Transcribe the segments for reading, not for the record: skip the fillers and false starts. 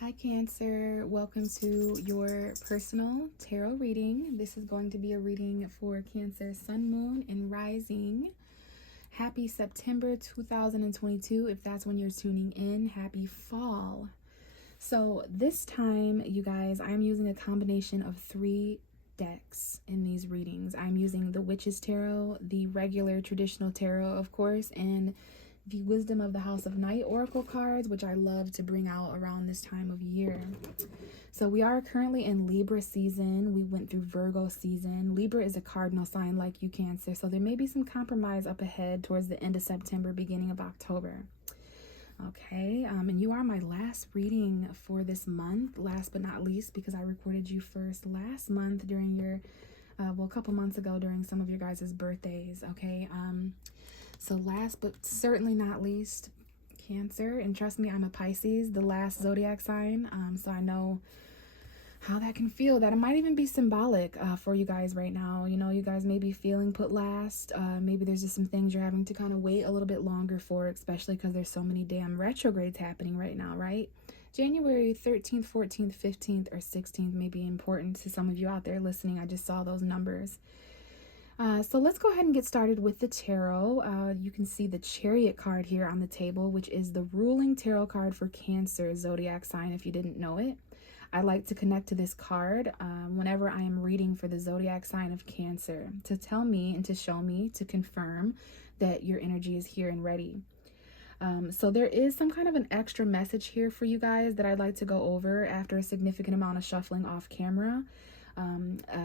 Hi Cancer, welcome to your personal tarot reading. This is going to be a reading for Cancer, Sun, Moon, and Rising. Happy September 2022, if that's when you're tuning in. Happy fall. So this time, you guys, I'm using a combination of 3 decks in these readings. I'm using the Witch's Tarot, the regular traditional tarot, of course, and the Wisdom of the House of Night Oracle cards, which I love to bring out around this time of year. So we are currently in Libra season. We went through Virgo season. Libra is a cardinal sign like you, Cancer, so there may be some compromise up ahead towards the end of September, beginning of October. Okay, and you are my last reading for this month, last but not least, because I recorded you first last month during your, well, a couple months ago during some of your guys' birthdays, okay? So last but certainly not least, Cancer, and trust me, I'm a Pisces, the last zodiac sign, so I know how that can feel. That it might even be symbolic for you guys right now. You know, you guys may be feeling put last. Maybe there's just some things you're having to kind of wait a little bit longer for, especially because there's so many damn retrogrades happening right now, right? January 13th, 14th, 15th, or 16th may be important to some of you out there listening. I just saw those numbers. So let's go ahead and get started with the tarot. You can see the Chariot card here on the table, which is the ruling tarot card for Cancer zodiac sign, if you didn't know it. I like to connect to this card whenever I am reading for the zodiac sign of Cancer to tell me and to show me, to confirm that your energy is here and ready. So there is some kind of an extra message here for you guys that I'd like to go over after a significant amount of shuffling off camera.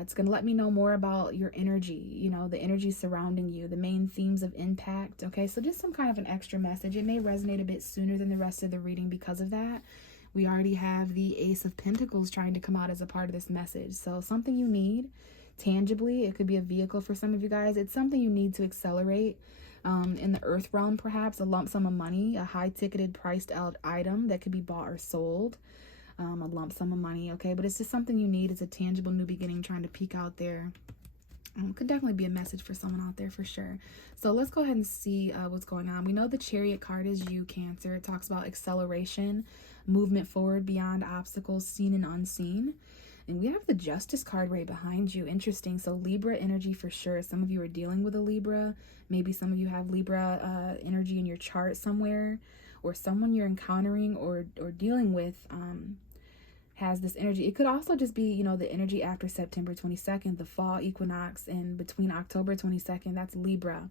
It's going to let me know more about your energy, you know, the energy surrounding you, the main themes of impact. Okay, so just some kind of an extra message. It may resonate a bit sooner than the rest of the reading because of that. We already have the Ace of Pentacles trying to come out as a part of this message. So something you need tangibly, it could be a vehicle for some of you guys. It's something you need to accelerate in the earth realm, perhaps a lump sum of money, a high ticketed priced out item that could be bought or sold. A lump sum of money, okay, but it's just something you need. It's a tangible new beginning trying to peek out there. Could definitely be a message for someone out there for sure. So let's go ahead and see what's going on. We know the Chariot card is you, Cancer. It talks about acceleration, movement forward beyond obstacles seen and unseen. And we have the Justice card right behind you. Interesting. So Libra energy for sure. Some of you are dealing with a Libra. Maybe some of you have Libra energy in your chart somewhere, or someone you're encountering or dealing with has this energy. It could also just be, you know, the energy after September 22nd, the fall equinox, and between October 22nd, that's Libra.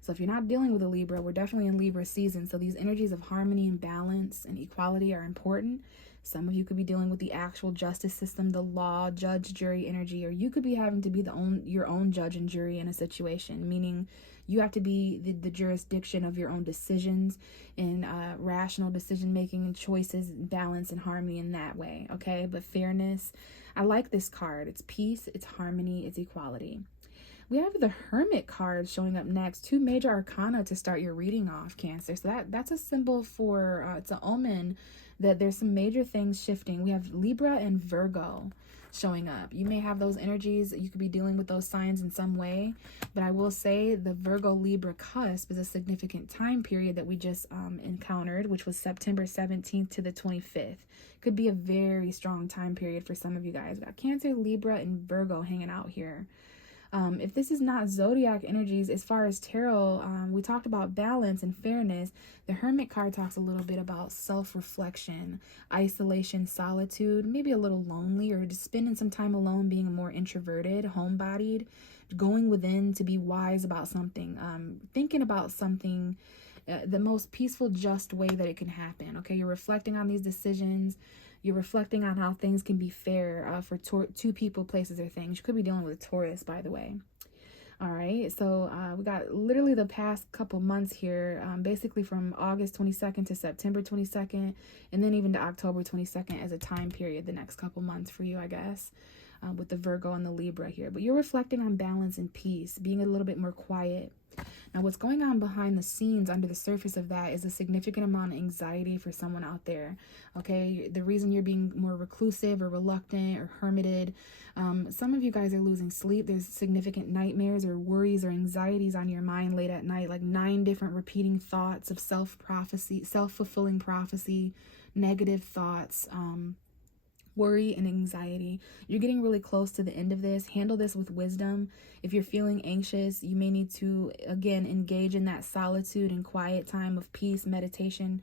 So if you're not dealing with a Libra, we're definitely in Libra season. So these energies of harmony and balance and equality are important. Some of you could be dealing with the actual justice system, the law, judge, jury energy, or you could be having to be your own judge and jury in a situation, meaning you have to be the jurisdiction of your own decisions and rational decision making and choices, balance and harmony in that way, okay? But fairness, I like this card. It's peace, it's harmony, it's equality. We have the Hermit card showing up next. 2 major arcana to start your reading off, Cancer. So that's a symbol for, it's an omen that there's some major things shifting. We have Libra and Virgo showing up. You may have those energies. You could be dealing with those signs in some way. But I will say the Virgo-Libra cusp is a significant time period that we just encountered, which was September 17th to the 25th. Could be a very strong time period for some of you guys. We got Cancer, Libra, and Virgo hanging out here. If this is not zodiac energies, as far as tarot, we talked about balance and fairness. The Hermit card talks a little bit about self-reflection, isolation, solitude, maybe a little lonely, or just spending some time alone, being more introverted, homebodied, going within to be wise about something, thinking about something the most peaceful, just way that it can happen. Okay, you're reflecting on these decisions. You're reflecting on how things can be fair for 2 people, places, or things. You could be dealing with a Taurus, by the way. All right, so we got literally the past couple months here, basically from August 22nd to September 22nd, and then even to October 22nd as a time period, the next couple months for you, I guess, with the Virgo and the Libra here. But you're reflecting on balance and peace, being a little bit more quiet. Now, what's going on behind the scenes under the surface of that is a significant amount of anxiety for someone out there, okay? The reason you're being more reclusive or reluctant or hermited, some of you guys are losing sleep. There's significant nightmares or worries or anxieties on your mind late at night, like 9 different repeating thoughts of self-prophecy, self-fulfilling prophecy, negative thoughts, worry and anxiety. You're getting really close to the end of this. Handle this with wisdom. If you're feeling anxious, you may need to, again, engage in that solitude and quiet time of peace, meditation,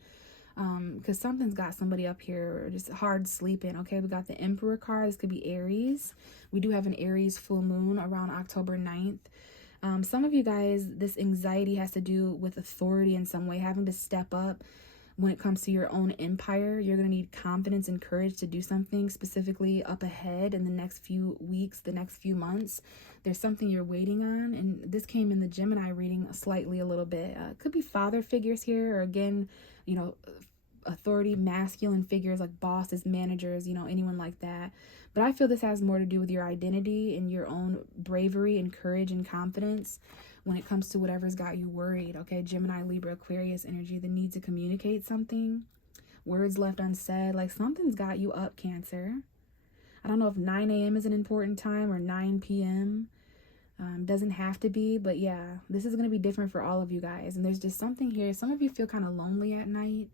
because something's got somebody up here just hard sleeping. Okay, we got the Emperor card. This could be Aries. We do have an Aries full moon around October 9th. Some of you guys, this anxiety has to do with authority in some way, having to step up when it comes to your own empire. You're going to need confidence and courage to do something specifically up ahead in the next few weeks, the next few months. There's something you're waiting on, and this came in the Gemini reading slightly a little bit. Could be father figures here, or again, you know, authority, masculine figures like bosses, managers, you know, anyone like that. But I feel this has more to do with your identity and your own bravery and courage and confidence when it comes to whatever's got you worried. Okay, Gemini, Libra, Aquarius energy, the need to communicate something, words left unsaid, like something's got you up, Cancer. I don't know if 9 a.m. is an important time or 9 p.m. Doesn't have to be, but yeah, this is going to be different for all of you guys. And there's just something here. Some of you feel kind of lonely at night.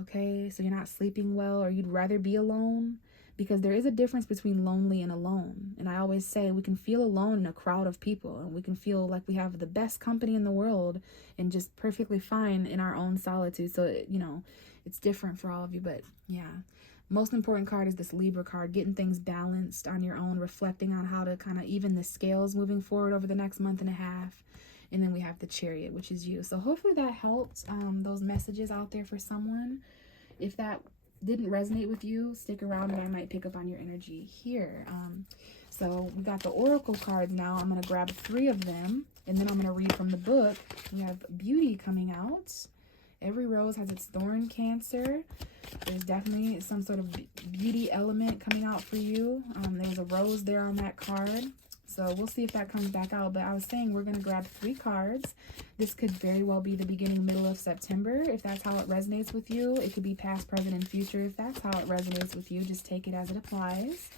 Okay, so you're not sleeping well, or you'd rather be alone, because there is a difference between lonely and alone. And I always say we can feel alone in a crowd of people, and we can feel like we have the best company in the world and just perfectly fine in our own solitude. So, you know, it's different for all of you. But yeah, most important card is this Libra card, getting things balanced on your own, reflecting on how to kind of even the scales moving forward over the next month and a half. And then we have the Chariot, which is you. So hopefully that helped, those messages out there for someone. If that didn't resonate with you, stick around and I might pick up on your energy here. So we got the Oracle cards now. I'm going to grab 3 of them, and then I'm going to read from the book. We have Beauty coming out. Every rose has its thorn, Cancer. There's definitely some sort of beauty element coming out for you. There's a rose there on that card. So we'll see if that comes back out. But I was saying we're going to grab 3 cards. This could very well be the beginning, middle of September, if that's how it resonates with you. It could be past, present, and future. If that's how it resonates with you, just take it as it applies.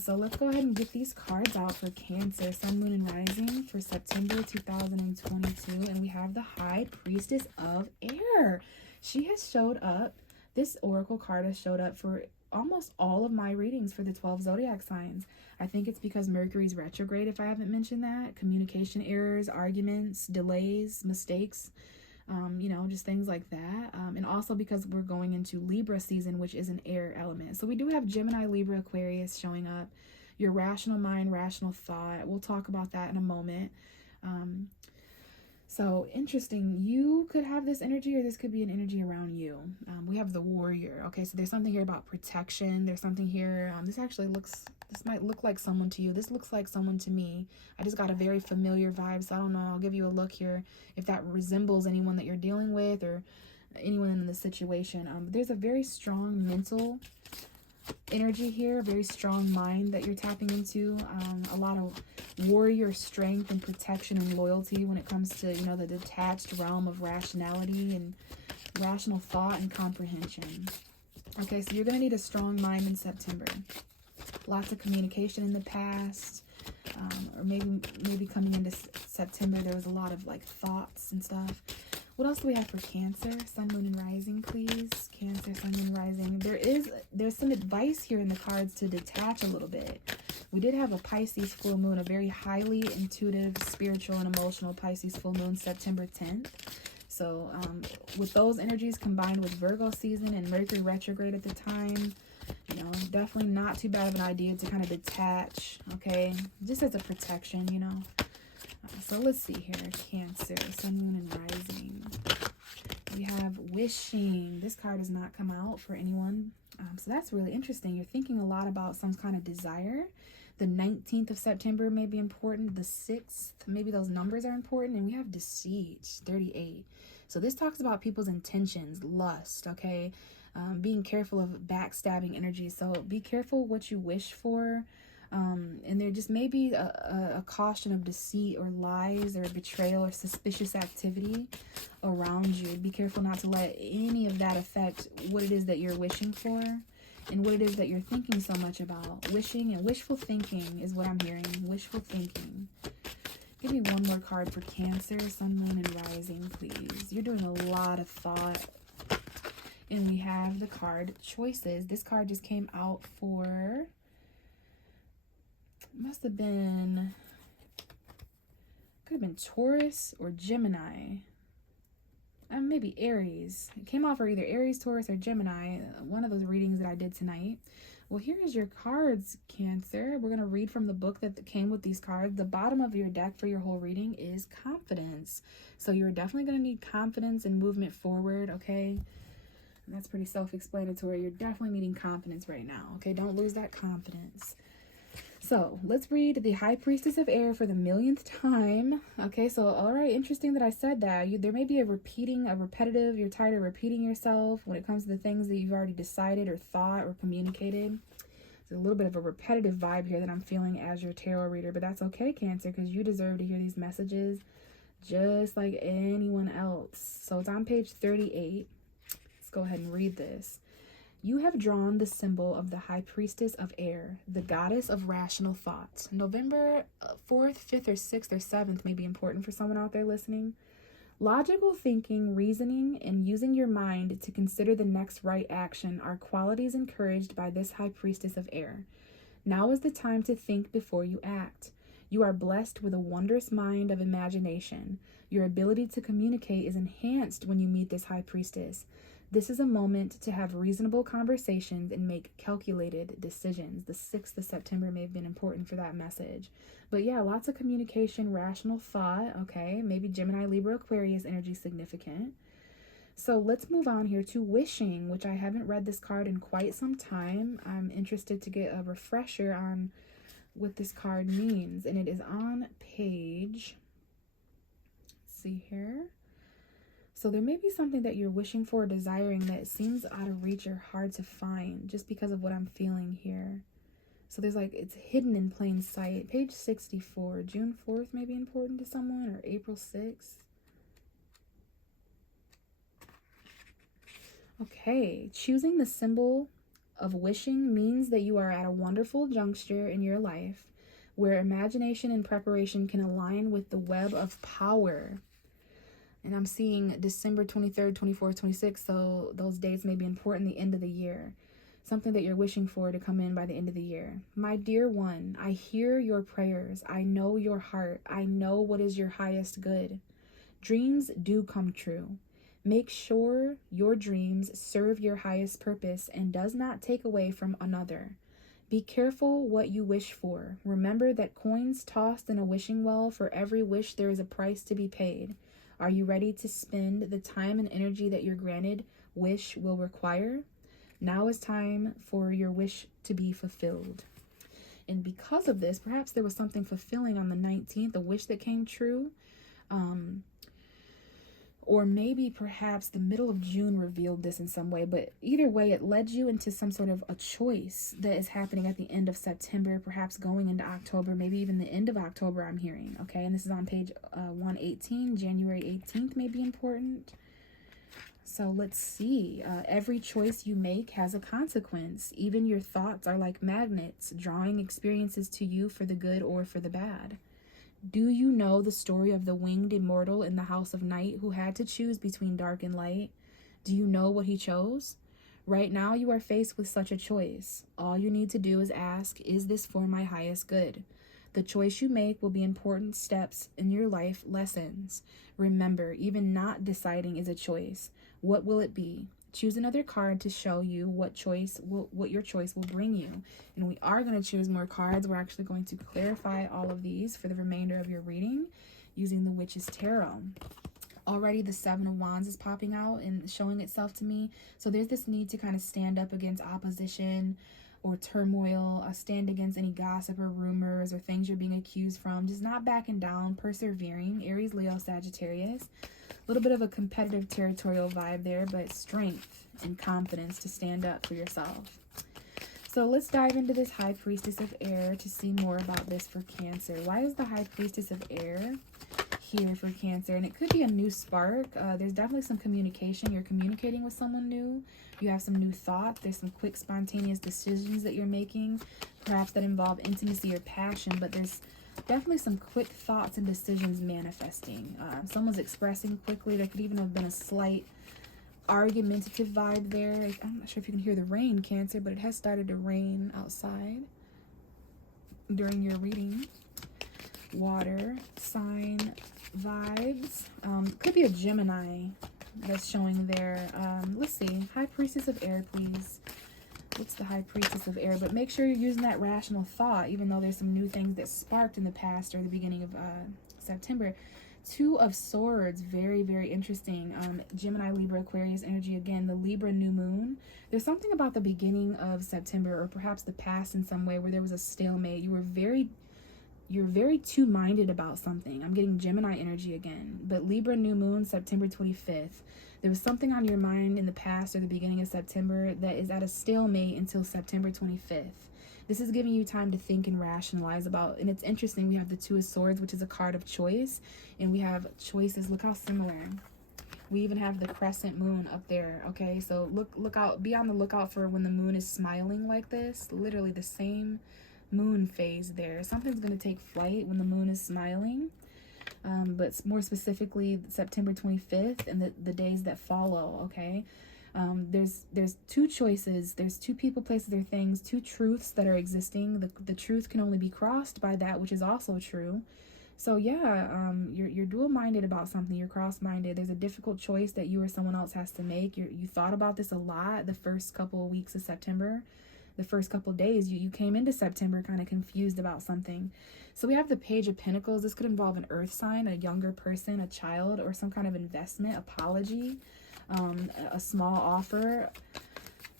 So let's go ahead and get these cards out for Cancer, Sun, Moon, and Rising for September 2022. And we have the High Priestess of Air. She has showed up. This Oracle card has showed up for almost all of my readings for the 12 zodiac signs. I think it's because Mercury's retrograde, if I haven't mentioned that. Communication errors, arguments, delays, mistakes, you know, just things like that. And also because we're going into Libra season, which is an air element. So we do have Gemini, Libra, Aquarius showing up. Your rational mind, rational thought. We'll talk about that in a moment. So interesting. You could have this energy, or this could be an energy around you. We have the Warrior. Okay, so there's something here about protection. There's something here. This might look like someone to you. This looks like someone to me. I just got a very familiar vibe, so I don't know. I'll give you a look here if that resembles anyone that you're dealing with or anyone in the situation. There's a very strong mental energy here, a very strong mind that you're tapping into. A lot of warrior strength and protection and loyalty when it comes to, you know, the detached realm of rationality and rational thought and comprehension. Okay, so you're going to need a strong mind in September. Lots of communication in the past, or maybe coming into September there was a lot of like thoughts and stuff. What else do we have for Cancer? Sun, Moon, and Rising, please. Cancer, Sun, Moon, Rising. There's some advice here in the cards to detach a little bit. We did have a Pisces full moon, a very highly intuitive, spiritual, and emotional Pisces full moon, September 10th. So with those energies combined with Virgo season and Mercury retrograde at the time, you know, definitely not too bad of an idea to kind of detach, okay? Just as a protection, you know. So let's see here. Cancer, Sun, Moon, and Rising. We have Wishing. This card does not come out for anyone. So that's really interesting. You're thinking a lot about some kind of desire. The 19th of September may be important. The 6th, maybe those numbers are important. And we have Deceit, 38. So this talks about people's intentions, lust, okay? Being careful of backstabbing energy. So be careful what you wish for. And there just may be a caution of deceit or lies or betrayal or suspicious activity around you. Be careful not to let any of that affect what it is that you're wishing for and what it is that you're thinking so much about. Wishing and wishful thinking is what I'm hearing. Wishful thinking. Give me one more card for Cancer, Sun, Moon, and Rising, please. You're doing a lot of thought And we have the card choices. This card just came out for, must have been, could have been Taurus or Gemini. Maybe Aries. It came out for either Aries, Taurus, or Gemini. One of those readings that I did tonight. Well, here is your cards, Cancer. We're going to read from the book that came with these cards. The bottom of your deck for your whole reading is confidence. So you're definitely going to need confidence and movement forward, okay? And that's pretty self-explanatory. You're definitely needing confidence right now, okay? Don't lose that confidence. So let's read the High Priestess of Air for the millionth time. Okay, so all right, interesting that I said that. There may be a repetitive, you're tired of repeating yourself when it comes to the things that you've already decided or thought or communicated. There's a little bit of a repetitive vibe here that I'm feeling as your tarot reader, but that's okay, Cancer, because you deserve to hear these messages just like anyone else. So it's on page 38. Let's go ahead and read this. You have drawn the symbol of the High Priestess of Air, the goddess of rational thought. November 4th, 5th, or 6th, or 7th may be important for someone out there listening. Logical thinking, reasoning, and using your mind to consider the next right action are qualities encouraged by this High Priestess of Air. Now is the time to think before you act. You are blessed with a wondrous mind of imagination. Your ability to communicate is enhanced when you meet this High Priestess. This is a moment to have reasonable conversations and make calculated decisions. The 6th of September may have been important for that message. But yeah, lots of communication, rational thought, okay? Maybe Gemini, Libra, Aquarius energy significant. So let's move on here to wishing, which I haven't read this card in quite some time. I'm interested to get a refresher on what this card means. And it is on page, let's see here. So there may be something that you're wishing for or desiring that seems out of reach or hard to find just because of what I'm feeling here. So there's like, it's hidden in plain sight. Page 64, June 4th may be important to someone, or April 6th. Okay, choosing the symbol of wishing means that you are at a wonderful juncture in your life where imagination and preparation can align with the web of power. And I'm seeing December 23rd, 24th, 26th, so those dates may be important, the end of the year. Something that you're wishing for to come in by the end of the year. My dear one, I hear your prayers. I know your heart. I know what is your highest good. Dreams do come true. Make sure your dreams serve your highest purpose and does not take away from another. Be careful what you wish for. Remember that coins tossed in a wishing well, for every wish there is a price to be paid. Are you ready to spend the time and energy that your granted wish will require? Now is time for your wish to be fulfilled. And because of this, perhaps there was something fulfilling on the 19th, a wish that came true. Or maybe perhaps the middle of June revealed this in some way. But either way, it led you into some sort of a choice that is happening at the end of September, perhaps going into October, maybe even the end of October, I'm hearing. Okay, and this is on page 118. January 18th may be important. So let's see. Every choice you make has a consequence. Even your thoughts are like magnets, drawing experiences to you for the good or for the bad. Do you know the story of the winged immortal in the House of Night who had to choose between dark and light? Do you know what he chose? Right now you are faced with such a choice. All you need to do is ask, is this for my highest good? The choice you make will be important steps in your life lessons. Remember, even not deciding is a choice. What will it be? Choose another card to show you what your choice will bring you. And we are going to choose more cards. We're actually going to clarify all of these for the remainder of your reading using the Witch's Tarot. Already the Seven of Wands is popping out and showing itself to me. So there's this need to kind of stand up against opposition or turmoil, stand against any gossip or rumors or things you're being accused from. Just not backing down, persevering. Aries, Leo, Sagittarius. A little bit of a competitive territorial vibe there, but strength and confidence to stand up for yourself. So let's dive into this High Priestess of Air to see more about this for Cancer. Why is the High Priestess of Air here for Cancer? And it could be a new spark. There's definitely some communication. You're communicating with someone new. You have some new thoughts. There's some quick, spontaneous decisions that you're making, perhaps that involve intimacy or passion, but there's definitely some quick thoughts and decisions manifesting. Someone's expressing quickly. There could even have been a slight argumentative vibe there. I'm not sure if you can hear the rain, Cancer, but it has started to rain outside during your reading. Water sign vibes. Could be a Gemini that's showing there. Let's see. High Priestess of Air, please. What's the High Priestess of Air? But make sure you're using that rational thought, even though there's some new things that sparked in the past or the beginning of September. Two of Swords, very, very interesting. Gemini, Libra, Aquarius energy again. The Libra new moon. There's something about the beginning of September, or perhaps the past in some way, where there was a stalemate. You're very two-minded about something. I'm getting Gemini energy again. But Libra new moon, September 25th. There was something on your mind in the past or the beginning of September that is at a stalemate until September 25th. This is giving you time to think and rationalize about, and it's interesting, we have the Two of Swords, which is a card of choice, and we have choices. Look how similar. We even have the crescent moon up there, okay? So look out, be on the lookout for when the moon is smiling like this. Literally the same moon phase there. Something's going to take flight when the moon is smiling. But more specifically September 25th and the days that follow, okay? There's two choices, there's two people, places, or things, two truths that are existing. The truth can only be crossed by that which is also true. So yeah, you're dual-minded about something, you're cross-minded. There's a difficult choice that you or someone else has to make. You thought about this a lot the first couple of weeks of September. The first couple of days, you came into September kind of confused about something. So we have the Page of Pentacles. This could involve an earth sign, a younger person, a child, or some kind of investment, apology, a small offer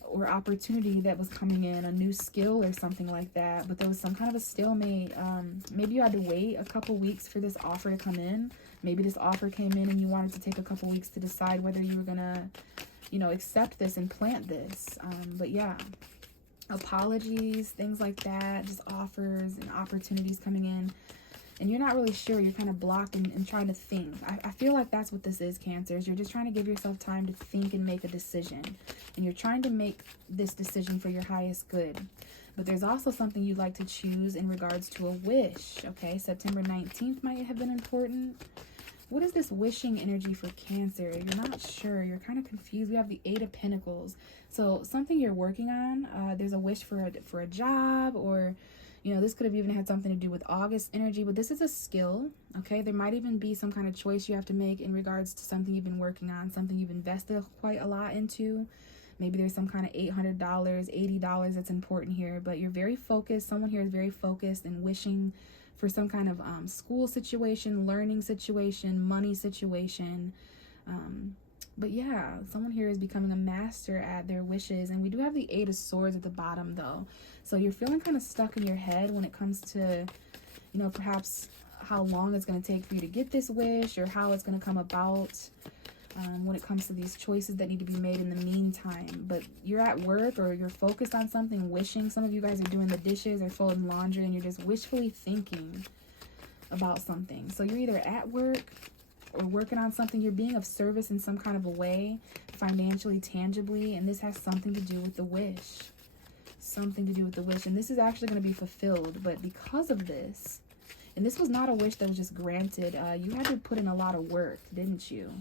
or opportunity that was coming in, a new skill or something like that. But there was some kind of a stalemate. Maybe you had to wait a couple weeks for this offer to come in. Maybe this offer came in and you wanted to take a couple weeks to decide whether you were gonna, accept this and plant this. But yeah. Apologies, things like that, just offers and opportunities coming in, and you're not really sure. You're kind of blocked and trying to think. I feel like that's what this is, Cancers. You're just trying to give yourself time to think and make a decision, and you're trying to make this decision for your highest good. But there's also something you'd like to choose in regards to a wish, okay? September 19th might have been important. What is this wishing energy for Cancer? You're not sure. You're kind of confused. We have the Eight of Pentacles. So something you're working on. There's a wish for a job, or, this could have even had something to do with August energy. But this is a skill, okay? There might even be some kind of choice you have to make in regards to something you've been working on, something you've invested quite a lot into. Maybe there's some kind of $800, $80 that's important here. But you're very focused. Someone here is very focused and wishing for some kind of school situation, learning situation, money situation. But yeah, someone here is becoming a master at their wishes. And we do have the Eight of Swords at the bottom though. So you're feeling kind of stuck in your head when it comes to, perhaps how long it's going to take for you to get this wish, or how it's going to come about. When it comes to these choices that need to be made in the meantime. But you're at work, or you're focused on something, wishing. Some of you guys are doing the dishes or folding laundry, and you're just wishfully thinking about something. So you're either at work or working on something. You're being of service in some kind of a way, financially, tangibly, and this has something to do with the wish. Something to do with the wish. And this is actually going to be fulfilled. But because of this, and this was not a wish that was just granted, you had to put in a lot of work, didn't you?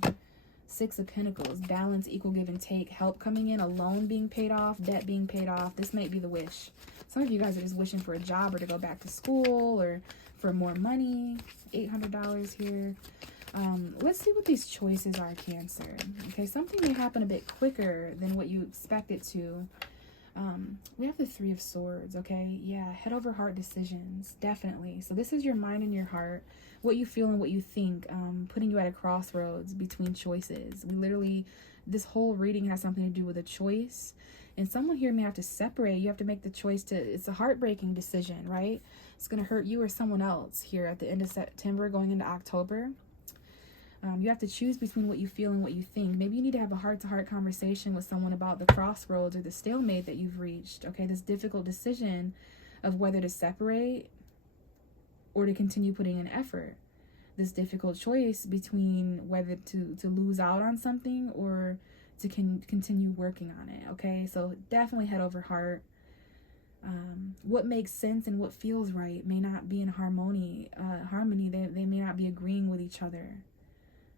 Six of Pentacles, balance, equal give and take, help coming in, a loan being paid off, debt being paid off. This might be the wish. Some of you guys are just wishing for a job, or to go back to school, or for more money. $800 here. Let's see what these choices are, Cancer. Okay, something may happen a bit quicker than what you expect it to. We have the Three of Swords, okay? Yeah, head over heart decisions, definitely. So this is your mind and your heart, what you feel and what you think, putting you at a crossroads between choices. This whole reading has something to do with a choice, and someone here may have to separate. You have to make the choice it's a heartbreaking decision, right? It's going to hurt you or someone else here at the end of September going into October. You have to choose between what you feel and what you think. Maybe you need to have a heart-to-heart conversation with someone about the crossroads or the stalemate that you've reached. Okay, this difficult decision of whether to separate or to continue putting in effort. This difficult choice between whether to lose out on something or to continue working on it. Okay, so definitely head over heart. What makes sense and what feels right may not be in harmony. They may not be agreeing with each other.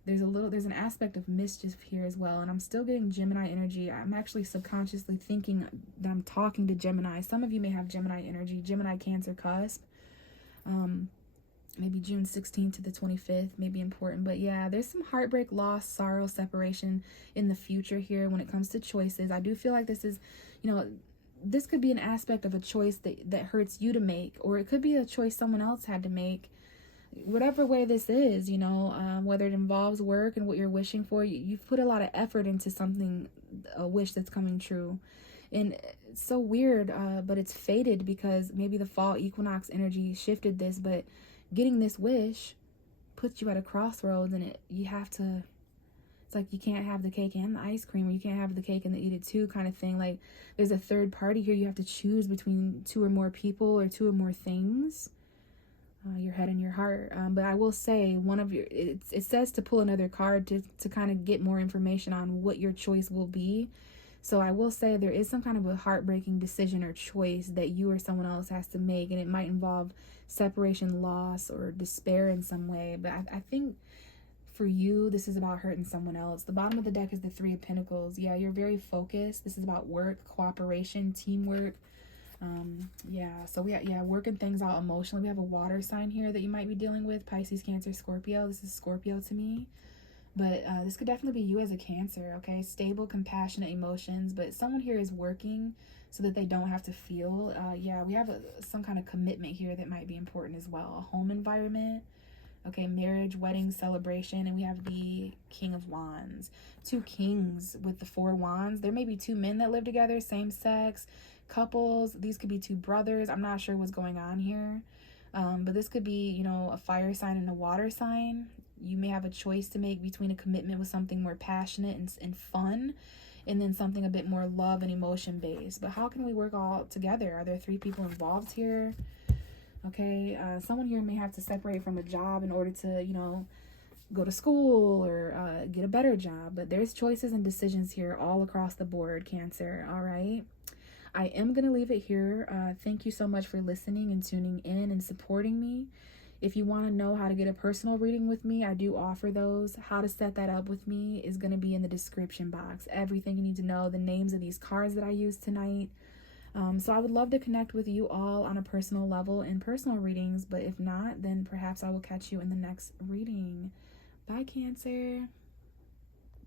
there's an aspect of mischief here as well. And I'm still getting Gemini energy. I'm actually subconsciously thinking that I'm talking to Gemini. Some of you may have Gemini energy, Gemini Cancer cusp. Maybe June 16th to the 25th may be important. But yeah, there's some heartbreak, loss, sorrow, separation in the future here when it comes to choices. I do feel like this is, you know, this could be an aspect of a choice that hurts you to make, or it could be a choice someone else had to make. Whatever way this is, you know, whether it involves work and what you're wishing for, you've put a lot of effort into something, a wish that's coming true. And it's so weird, but it's fated because maybe the fall equinox energy shifted this, but getting this wish puts you at a crossroads, and it's like you can't have the cake and the ice cream, or you can't have the cake and eat it too, kind of thing. Like there's a third party here. You have to choose between two or more people or two or more things. Your head and your heart. But I will say it says to pull another card to kind of get more information on what your choice will be. So I will say there is some kind of a heartbreaking decision or choice that you or someone else has to make, and it might involve separation, loss, or despair in some way. But I think for you, this is about hurting someone else. The bottom of the deck is the Three of Pentacles. Yeah, you're very focused. This is about work, cooperation, teamwork. So working things out emotionally. We have a water sign here that you might be dealing with, Pisces, Cancer, Scorpio. This is Scorpio to me, but this could definitely be you as a Cancer. Okay, stable, compassionate emotions, but someone here is working so that they don't have to feel. We have some kind of commitment here that might be important as well. A home environment. Okay, marriage, wedding, celebration, and we have the King of Wands. Two kings with the Four Wands. There may be two men that live together, same sex, couples. These could be two brothers. I'm not sure what's going on here. But this could be, you know, a fire sign and a water sign. You may have a choice to make between a commitment with something more passionate and fun, and then something a bit more love and emotion based. But how can we work all together? Are there three people involved here? Okay, someone here may have to separate from a job in order to, you know, go to school or get a better job. But there's choices and decisions here all across the board, Cancer. All right. I am going to leave it here. Thank you so much for listening and tuning in and supporting me. If you want to know how to get a personal reading with me, I do offer those. How to set that up with me is going to be in the description box. Everything you need to know, the names of these cards that I used tonight. So I would love to connect with you all on a personal level in personal readings, but if not, then perhaps I will catch you in the next reading. Bye, Cancer.